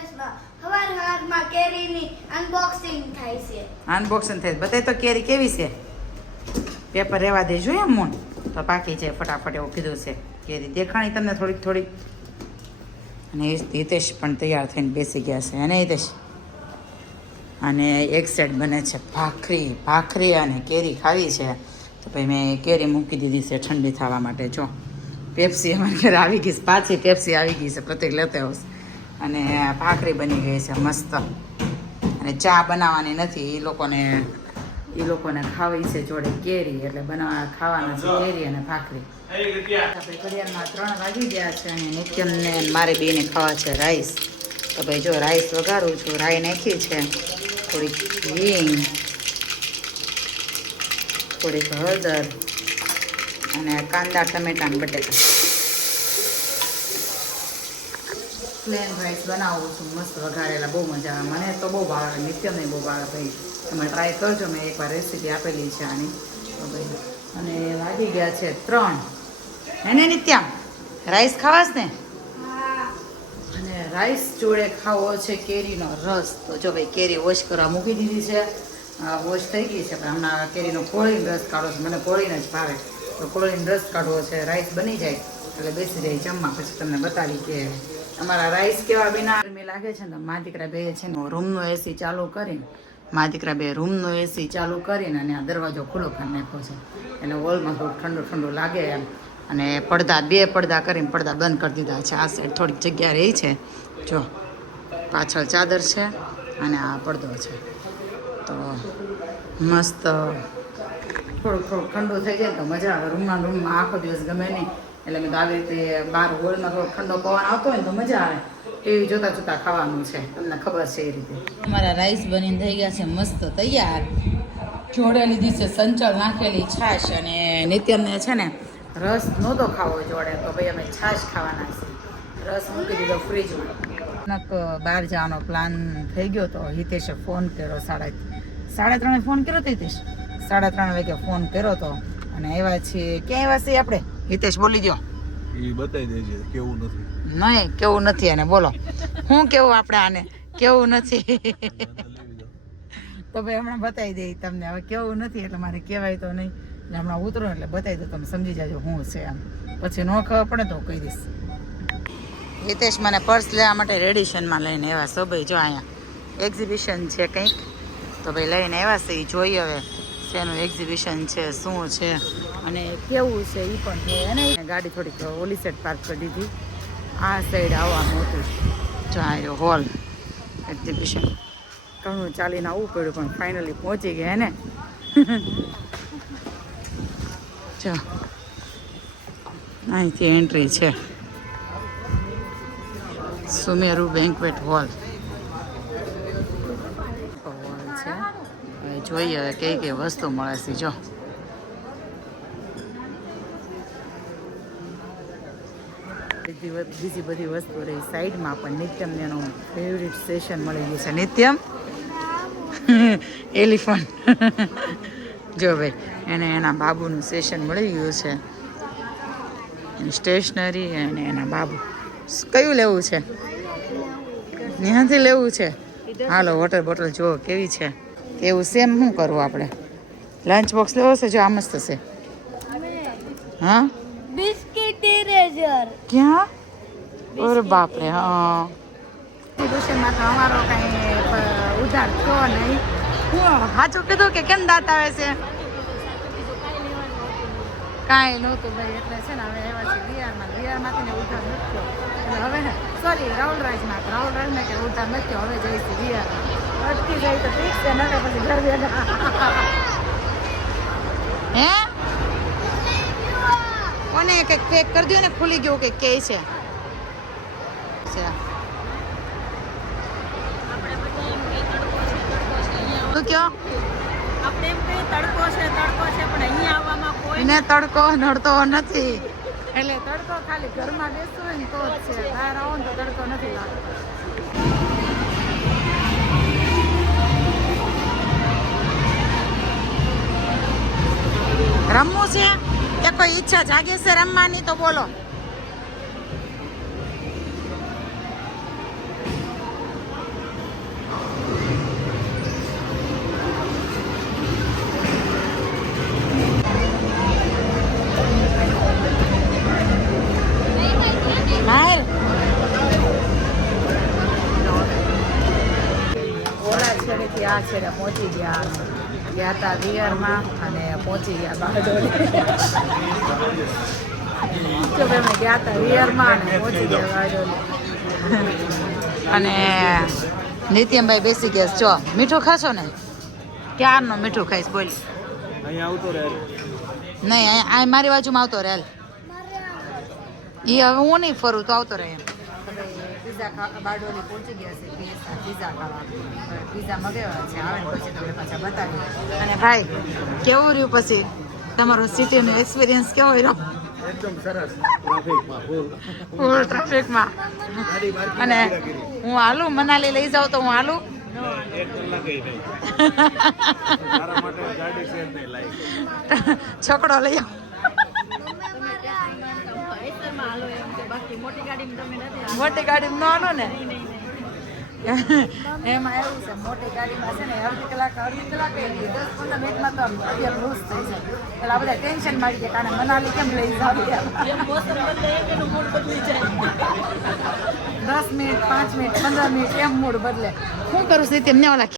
દિવસમાં હવારમાં કેરીની અનબોક્સિંગ થાય છે. અનબોક્સિંગ થાય બતાય તો કેરી કેવી છે. પેપર રહેવા દેજો એમ મોન તો પાકી જાય ફટાફટ એવું કીધું છે. કેરી દેખાણી તમને થોડીક થોડીક. અને હિતેશ પણ તૈયાર થઈને બેસી ગયા છે અને હિતેશ અને એક સાઈડ બને છે ભાખરી અને કેરી ખાવી છે તો ભાઈ મેં કેરી મૂકી દીધી છે ઠંડી થવા માટે. જો પેપ્સી અમારી ઘરે આવી ગઈ છે, પાછી પેપ્સી આવી ગઈ છે, પ્રત્યેક લેતા આવશે. અને ભાખરી બની ગઈ છે મસ્ત. અને ચા બનાવવાની નથી, એ લોકોને ખાવી છે જોડે કેરી, એટલે ખાવાના છે કેરી અને ભાખરી. આપણે ઘડિયાળમાં 3 વાગી ગયા છે અને નિત્યમને મારે બેને ખાવા છે રાઈસ. તો ભાઈ જો રાઈસ વઘારું છું, રાઈ નાખી છે, થોડીક હિંગ, થોડીક હળદર અને કાંદા ટમેટા અને બટેકા. પ્લેન રાઈસ બનાવું છું મસ્ત વઘારેલા, બહુ મજા આવે. મને તો બહુ ભાવે, નિત્યમને બહુ ભાવે. ભાઈ તમે ટ્રાય કરજો, મેં એકવાર રેસીપી આપેલી છે આની. તો ભાઈ અને વાગી ગયા છે 3. એને નિત્યમ રાઈસ ખાવાસ ને? અને રાઈસ જોડે ખાવો છે કેરીનો રસ. તો જો ભાઈ કેરી વોશ કરવા મૂકી દીધી છે, વોશ થઈ ગઈ છે. પણ હમણાં કેરીનો કોળીનો રસ કાઢો છે, મને કોળીને જ ભાવે. તો કોળીનો રસ કાઢવો છે, રાઈસ બની જાય એટલે બેસી જાય જમવા. પછી તમને બતાવી કે અમારા રાઈસ કેવા બિના. ગરમી લાગે છે ને મા દીકરા બે છે ને રૂમનો એસી ચાલુ કરીને, મા દીકરા બે રૂમનો એસી ચાલુ કરીને અને આ દરવાજો ખુલ્લો કરી નાખ્યો છે, એટલે હોલમાં થોડું ઠંડુ ઠંડુ લાગે એમ. અને પડદા 2 પડદા કરીને પડદા બંધ કરી દીધા છે. આ સાઈડ થોડીક જગ્યા રહી છે, જો પાછળ ચાદર છે અને આ પડદો છે. તો મસ્ત થોડુંક ઠંડુ થઈ જાય તો મજા આવે. રૂમમાં આખો દિવસ ગમે નહીં, એટલે મેં તો આવી રીતે બહાર હોળમાં થોડો ઠંડો પવન આવતો હોય ને તો મજા આવે. ટીવી જોતા જોતા ખાવાનું છે, તમને ખબર છે એ રીતે. અમારા રાઈસ બનીને થઈ ગયા છે મસ્ત તૈયાર. જોડે લીધી છે સંચળ નાખેલી છાશ, અને નિત્યને છે ને રસ નહોતો ખાવો જોડે, તો ભાઈ અમે છાશ ખાવાના છે. રસ મૂકી દીધો ફ્રીજમાં. બહાર જવાનો પ્લાન થઈ ગયો તો હિતેશે ફોન કર્યો, 3:30 ફોન કર્યો તો હિતેશ 3:30 વાગે ફોન કર્યો તો. અને આવ્યા છીએ, ક્યાં આવ્યા છીએ આપણે? હિતેશ બોલી દો. એ બતાવી દેજે કેવું નથી. નહીં કેવું નથી આને, બોલો હું કેવું આપણે આને કેવું નથી. તો ભાઈ હમણાં બતાવી દઈ તમને, હવે કેવું નથી એટલે મારે કહેવાય તો નહીં. હમણાં ઉતરો એટલે બતાવી દો, તમે સમજી જાજો શું છે એમ. પછી ન ખબર પડે તો કહી દઈશ. હિતેશ મને પર્સ લેવા માટે રેડિશનમાં લઈને આવ્યા છો ભાઈ. જો અહીંયા એક્ઝિબિશન છે કંઈક, તો ભાઈ લઈને આવ્યા છે. એ જોઈએ હવે શેનું એક્ઝિબિશન છે, શું છે અને કેવું છે એ પણ છે. અને ગાડી થોડીક ઓલી સાઈડ પાર્ક કરી દીધી, આ સાઈડ આવવાનું હતું. જો આવ્યો હોલ એક્ઝિબિશન. ઘણું ચાલીને આવવું પડ્યું પણ ફાઇનલી પહોંચી ગયા ને. જો અહીંથી એન્ટ્રી છે, સુમેરુ બેન્ક્વેટ હોલ છે. હવે જોઈએ હવે કઈ કઈ વસ્તુ મળે છે. જો બીજી બધી વસ્તુ રહી સાઈડમાં, પણ નિત્યમને એનું ફેવરિટ સેશન મળી ગયું છે. નિત્યમ એલિફન્ટ. જો ભાઈ એને એના બાબુનું સેશન મળી ગયું છે, એની સ્ટેશનરી અને એના બાબુ. કયું લેવું છે? ત્યાંથી લેવું છે? હાલો વોટર બોટલ જુઓ કેવી છે. એવું સેમ શું કરવું આપણે? લંચ બોક્સ લેવો છે? જો આ મસ્ત છે. હા બિસ્કિટ ઇરેઝર ક્યાં? ઓરે બાપરે. હા ટ્યુશનમાં તો અમારો કાંઈ ઉધાર થયો નહીં. હું સાચું કીધું કે કેમ દાંત આવે છે? કાંઈ નહોતું ભાઈ, એટલે છે ને હવે એવા છે વિહારમાંથી ને ઉધાર નથી થયો. એટલે હવે સોરી રાહુલ રાજમાં કે ઉધાર નથી થયો. હવે જઈશું વિહાર. અટકી જાય તો ઠીક છે, નકે પછી ઘર બેઠા. હે કોને કંઈક પેક કરી દો ને, ખુલી ગયું કંઈક કે છે. તું કયો? આપણે એમ કઈ તડકો છે પણ અહીંયા આવવામાં કોઈ ને તડકો નડતો નથી, એટલે તડકો ખાલી ઘરમાં બેસવું હોય ને તો જ છે. બહાર આવો ને તો તડકો નથી લાગતો. રમવું છે એ કોઈ ઈચ્છા જાગે છે રમવાની તો બોલો. આ છેડે પહોંચી ગયા હતા વિયરમાં અને પહોંચી ગયા બારડોલી જો અમે ગયા હતા વિયરમાં અને પહોંચી ગયા બારડોલી અને નિત્યમભાઈ બેસી ગયા જો મીઠું ખાશો ને ક્યારનો મીઠું ખાઈશ બોલી અહીંયા આવતો રહે નહીં આ મારી બાજુમાં આવતો રહે એ હવે હું નહીં ફરું તો આવતો રહે એમ પીઝા ખાવા બારડોલી પહોંચી ગયા છે પીઝા ખાવા પીઝા મગાવ્યા છે આવે ને પછી તમને પાછા બતાવી અને ભાઈ કેવું રહ્યું પછી તમારો સિટીનો એક્સપિરિયન્સ કેવો રહ્યો એકદમ સરસ ટ્રાફિકમાં ફૂલ ટ્રાફિકમાં અને હું હાલું મનાલી લઈ જાઉં તો હું હાલું 1 કલાક નહીં મારા માટે ગાડી છે નહીં લાઈક છોકરો લઈ આવ ભાઈસરમાં હાલો એમ કે બાકી મોટી ગાડીમાં તમે નથી મોટી ગાડી ન હાલો ને એમાં એવું છે મોટી ગાડીમાં છે ને અડધી કલાક 10-15 મિનિટમાં તો અત્યારે લૂઝ થઈ જાય એટલે આ બધા ટેન્શન મારી જાય કારણ મનાલી કેમ લઈ જાવ એમ મોસમ બદલે એનું મૂડ બદલી જાય 10 મિનિટ 5 મિનિટ 15 મિનિટ એમ મૂડ બદલે શું કરું છું તેમને ઓલા